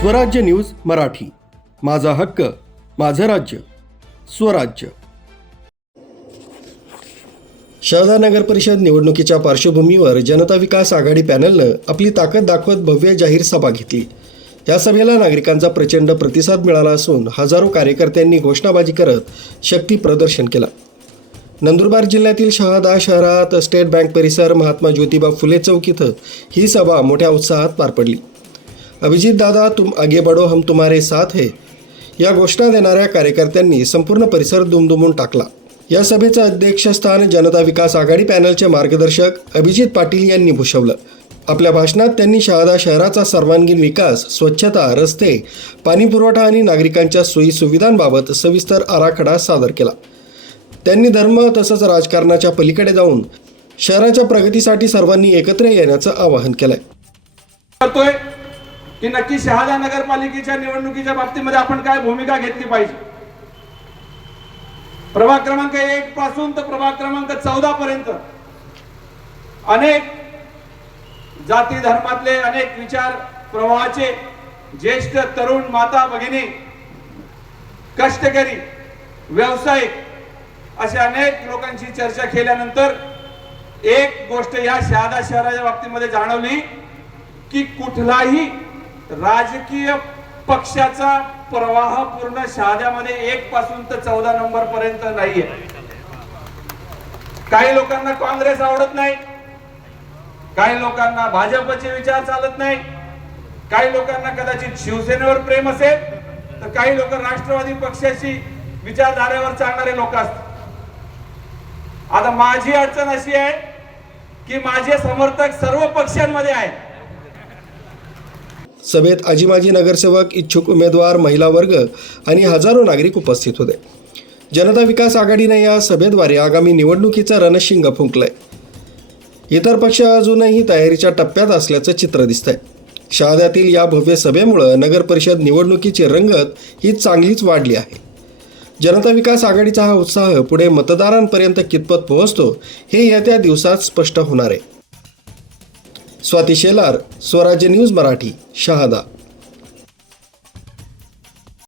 स्वराज्य न्यूज मराठी. माझा हक्क माझं राज्य स्वराज्य. शहादा नगर परिषद निवडणुकीच्या पार्श्वभूमीवर जनता विकास आघाडी पॅनलनं आपली ताकद दाखवत भव्य जाहीर सभा घेतली. या सभेला नागरिकांचा प्रचंड प्रतिसाद मिळाला असून हजारो कार्यकर्त्यांनी घोषणाबाजी करत शक्ती प्रदर्शन केलं. नंदुरबार जिल्ह्यातील शहादा शहरात स्टेट बँक परिसर महात्मा ज्योतिबा फुले चौक इथं ही सभा मोठ्या उत्साहात पार पडली. अभिजित दादा तुम आगे बडो हम तुम्हारे साथ है। या घोषणा देणाऱ्या कार्यकर्त्यांनी संपूर्ण परिसर दुमदुमून टाकला। या सभेचं अध्यक्षस्थान जनता विकास आघाडी पॅनलचे मार्गदर्शक अभिजित पाटील यांनी भूषवलं. आपल्या भाषणात त्यांनी शहादा शहराचा सर्वांगीण विकास स्वच्छता रस्ते पाणीपुरवठा आणि नागरिकांच्या सोयी सुविधांबाबत सविस्तर आराखडा सादर केला. त्यांनी धर्म तसंच राजकारणाच्या पलीकडे जाऊन शहराच्या प्रगतीसाठी सर्वांनी एकत्र येण्याचं आवाहन केलंय. की नक्की शहादा नगरपालिकेच्या निवडणुकीच्या बाबतीमध्ये आपण काय भूमिका घेतली पाहिजे? प्रभाग क्रमांक एक पासून तर प्रभाग क्रमांक चौदा पर्यंत अनेक जाती धर्मातले अनेक विचार प्रवाहाचे ज्येष्ठ तरुण माता भगिनी कष्टकरी व्यावसायिक अशा अनेक लोकांची चर्चा केल्यानंतर एक गोष्ट या शहादा शहराच्या बाबतीमध्ये जाणवली की कुठलाही राजकीय पक्षाचा प्रवाह पूर्ण शहाद्यामध्ये एक पासून तर चौदा नंबर पर्यंत नाहीये. काही लोकांना काँग्रेस आवडत नाही. काही लोकांना भाजपचे विचार चालत नाही. काही लोकांना कदाचित शिवसेनेवर प्रेम असेल तर काही लोक राष्ट्रवादी पक्षाशी विचारधारेवर चालणारे लोक असतात. आता माझी अडचण अशी आहे की माझे समर्थक सर्व पक्षांमध्ये आहेत. सभेत आजी माजी नगरसेवक इच्छुक उमेदवार महिला वर्ग आणि हजारो नागरिक उपस्थित होते. जनता विकास आघाडीने या सभेद्वारे आगामी निवडणुकीचं रणशिंग फुंकलंय. इतर पक्ष अजूनही तयारीच्या टप्प्यात असल्याचं चित्र दिसतंय. शहाद्यातील या भव्य सभेमुळं नगरपरिषद निवडणुकीची रंगत ही चांगलीच वाढली आहे. जनता विकास आघाडीचा हा उत्साह पुढे मतदारांपर्यंत कितपत पोहोचतो हे येत्या दिवसात स्पष्ट होणार आहे. स्वाती शेलार स्वराज्य न्यूज मराठी शहादा.